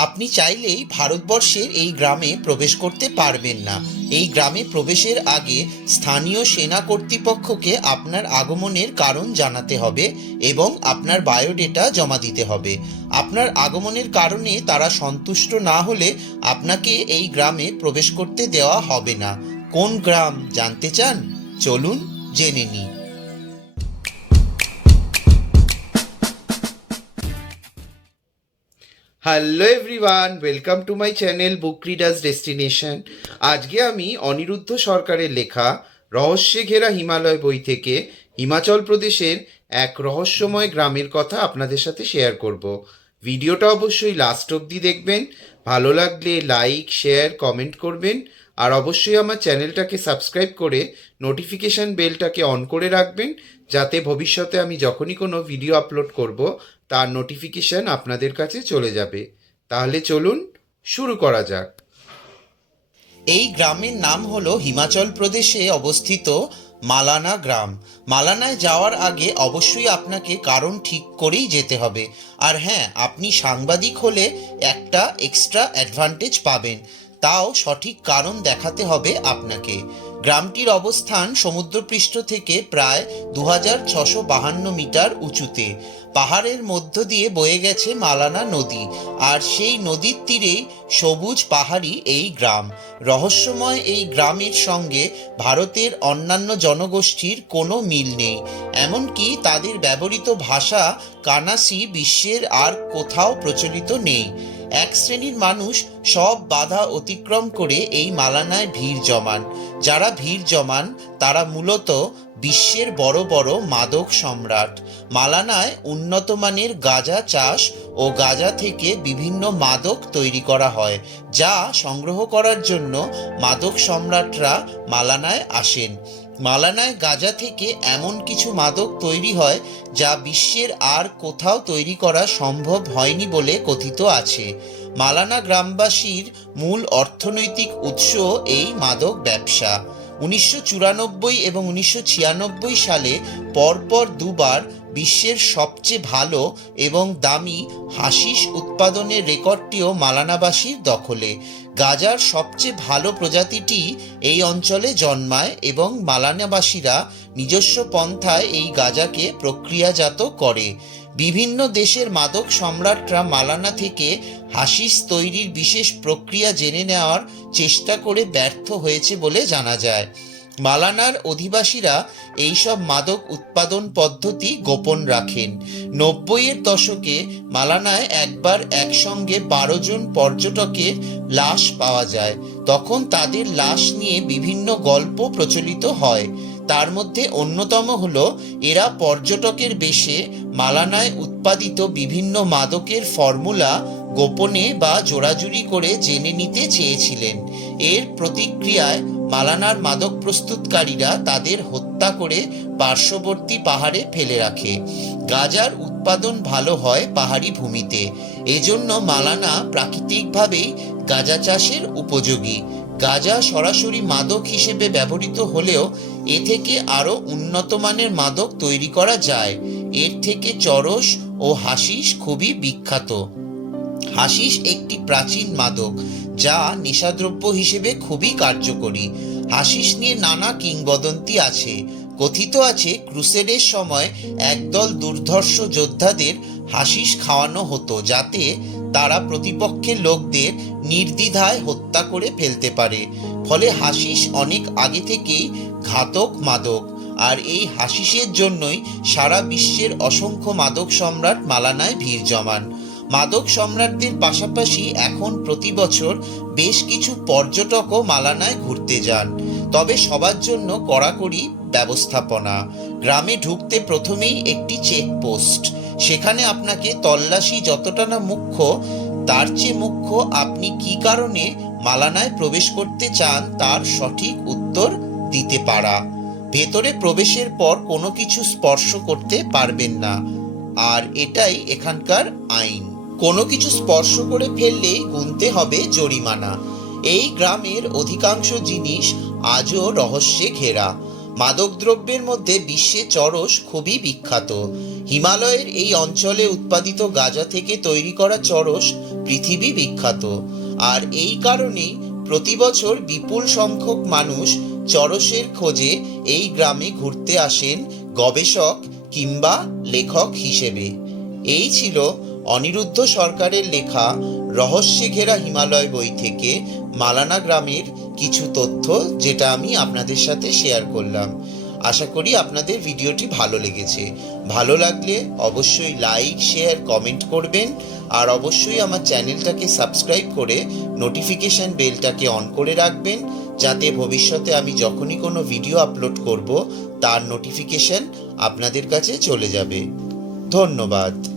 আপনি চাইলেই ভারতবর্ষের এই গ্রামে প্রবেশ করতে পারবেন না। এই গ্রামে প্রবেশের আগে স্থানীয় সেনা কর্তৃপক্ষকে আপনার আগমনের কারণ জানাতে হবে এবং আপনার বায়োডেটা জমা দিতে হবে। আপনার আগমনের কারণে তারা সন্তুষ্ট না হলে আপনাকে এই গ্রামে প্রবেশ করতে দেওয়া হবে না। কোন গ্রাম, জানতে চান? চলুন জেনে নিই। Hello everyone welcome to my channel book readers destination আজকে আমি অনিরুদ্ধ সরকারের লেখা, রহস্যে ঘেরা হিমালয় বই থেকে হিমাচল প্রদেশের এক রহস্যময় গ্রামের কথা আপনাদের সাথে শেয়ার করব। ভিডিওটা অবশ্যই লাস্ট অবধি দেখবেন, ভালো লাগলে লাইক শেয়ার কমেন্ট করবেন, আর অবশ্যই আমার চ্যানেলটাকে সাবস্ক্রাইব করে নোটিফিকেশান বেলটাকে অন করে রাখবেন যাতে ভবিষ্যতে আমি যখনই কোনো ভিডিও আপলোড করব, তার নোটিফিকেশন আপনাদের কাছে চলে যাবে। তাহলে চলুন শুরু করা যাক। এই গ্রামের নাম হলো হিমাচল প্রদেশে অবস্থিত মালানা গ্রাম। মালানায় যাওয়ার আগে অবশ্যই আপনাকে কারণ ঠিক করেই যেতে হবে। আর হ্যাঁ আপনি সাংবাদিক হলে একটা এক্সট্রা অ্যাডভান্টেজ পাবেন। তাও সঠিক কারণ দেখাতে হবে আপনাকে। গ্রামটির অবস্থান সমুদ্রপৃষ্ঠ থেকে প্রায় দু মিটার উঁচুতে। পাহাড়ের মধ্য দিয়ে বয়ে গেছে মালানা নদী, আর সেই নদীর তীরেই সবুজ পাহাড়ি এই গ্রাম। রহস্যময় এই গ্রামের সঙ্গে ভারতের অন্যান্য জনগোষ্ঠীর কোনো মিল নেই। এমনকি তাদের ব্যবহৃত ভাষা কানাসি বিশ্বের আর কোথাও প্রচলিত নেই। এক শ্রেণির মানুষ সব বাধা অতিক্রম করে এই মালানায় ভিড় জমান। যারা ভিড় জমান, তারা মূলত বিশ্বের বড় বড় মাদক সম্রাট। মালানায় উন্নত মানের গাঁজা চাষ ও গাঁজা থেকে বিভিন্ন মাদক তৈরি করা হয়, যা সংগ্রহ করার জন্য মাদক সম্রাটরা মালানায় আসেন। মালানায় গাঁজা থেকে এমন কিছু মাদক তৈরি হয় যা বিশ্বের আর কোথাও তৈরি করা সম্ভব হয়নি বলে কথিত আছে। মালানা গ্রামবাসীর মূল অর্থনৈতিক উৎস এই মাদক ব্যবসা। উনিশশো চুরানব্বই এবং উনিশশো ছিয়ানব্বই সালে পরপর দুবার বিশ্বের সবচেয়ে ভালো এবং দামি হাসিস উৎপাদনের রেকর্ডটিও মালানাবাসীর দখলে। গাজার সবচেয়ে ভালো প্রজাতিটি এই অঞ্চলে জন্মায় এবং মালানাবাসীরা নিজস্ব পন্থায় এই গাজাকে প্রক্রিয়াজাত করে। বিভিন্ন দেশের মাদক সম্রাটরা মালানা থেকে হাসিস তৈরির বিশেষ প্রক্রিয়া জেনে নেওয়ার চেষ্টা করে ব্যর্থ হয়েছে বলে জানা যায়। মালানার অধিবাসীরা এইসব মাদক উৎপাদন পদ্ধতি গোপন রাখেন। নব্বইয়ের দশকে মালানায় একবার একসঙ্গে বারো জন পর্যটকের লাশ পাওয়া যায়। তখন তাদের লাশ নিয়ে বিভিন্ন গল্প প্রচলিত হয়। তার মধ্যে অন্যতম হল, এরা পর্যটকের বেশে মালানায় উৎপাদিত বিভিন্ন মাদকের ফর্মুলা গোপনে বা জোড়াজুড়ি করে জেনে নিতে চেয়েছিলেন। এর প্রতিক্রিয়ায় মালানার মাদক প্রস্তুতকারীরা তাদের হত্যা করে পার্শ্ববর্তী পাহাড়ে ফেলে রাখে। গাজার উৎপাদন ভালো হয় পাহাড়ি ভূমিতে। এজন্য মালানা প্রাকৃতিকভাবেই গাঁজা চাষের উপযোগী। গাঁজা সরাসরি মাদক হিসেবে ব্যবহৃত হলেও এ থেকে আরও উন্নত মানের মাদক তৈরি করা যায়। এর থেকে চরস ও হাসিস খুবই বিখ্যাত। হাসিস একটি প্রাচীন মাদক, যা নেশাদ্রব্য হিসেবে খুবই কার্যকরী। হাসিস নিয়ে নানা কিংবদন্তি আছে। কথিত আছে, ক্রুসেডের সময় একদল দুর্ধর্ষ যোদ্ধাদের হাসিস খাওয়ানো হতো, যাতে তারা প্রতিপক্ষের লোকদের নির্দ্বিধায় হত্যা করে ফেলতে পারে। ফলে হাসিস অনেক আগে থেকেই ঘাতক মাদক। আর এই হাসিসের জন্যই সারা বিশ্বের অসংখ্য মাদক সম্রাট মালানায় ভিড় জমান। মাদক সম্রাটদের পাশাপাশি এখন প্রতি বছর বেশ কিছু পর্যটকও মালানায় ঘুরতে যান। তবে সবার জন্য কড়াকড়ি ব্যবস্থাপনা। গ্রামে ঢুকতে প্রথমেই একটি চেকপোস্ট। সেখানে আপনাকে তল্লাশি যতটা না মুখ্য, তার চেয়ে মুখ্য আপনি কি কারণে মালানায় প্রবেশ করতে চান তার সঠিক উত্তর দিতে পারা। ভেতরে প্রবেশের পর কোনো কিছু স্পর্শ করতে পারবেন না। আর এটাই এখানকার আইন। কোনো কিছু স্পর্শ করে ফেললেই গুনতে হবে জরিমানা। এই গ্রামের অধিকাংশ জিনিস আজও রহস্যে ঘেরা। মাদকদ্রব্যের মধ্যে বিশ্বে চরস খুবই বিখ্যাত। হিমালয়ের এই অঞ্চলে উৎপাদিত গাঁজা থেকে তৈরি করা চরস পৃথিবী বিখ্যাত। আর এই কারণেই প্রতি বছর বিপুল সংখ্যক মানুষ চরসের খোঁজে এই গ্রামে ঘুরতে আসেন গবেষক কিংবা লেখক হিসেবে। এই ছিল অনিরুদ্ধ সরকারের লেখা রহস্যে ঘেরা হিমালয় বই থেকে মালানা গ্রামের কিছু তথ্য, যেটা আমি আপনাদের সাথে শেয়ার করলাম। আশা করি আপনাদের ভিডিওটি ভালো লেগেছে। ভালো লাগলে অবশ্যই লাইক শেয়ার কমেন্ট করবেন। আর অবশ্যই আমার চ্যানেলটাকে সাবস্ক্রাইব করে নোটিফিকেশান বেলটাকে অন করে রাখবেন। যাতে ভবিষ্যতে আমি যখনই কোনো ভিডিও আপলোড করব, তার নোটিফিকেশান আপনাদের কাছে চলে যাবে। ধন্যবাদ।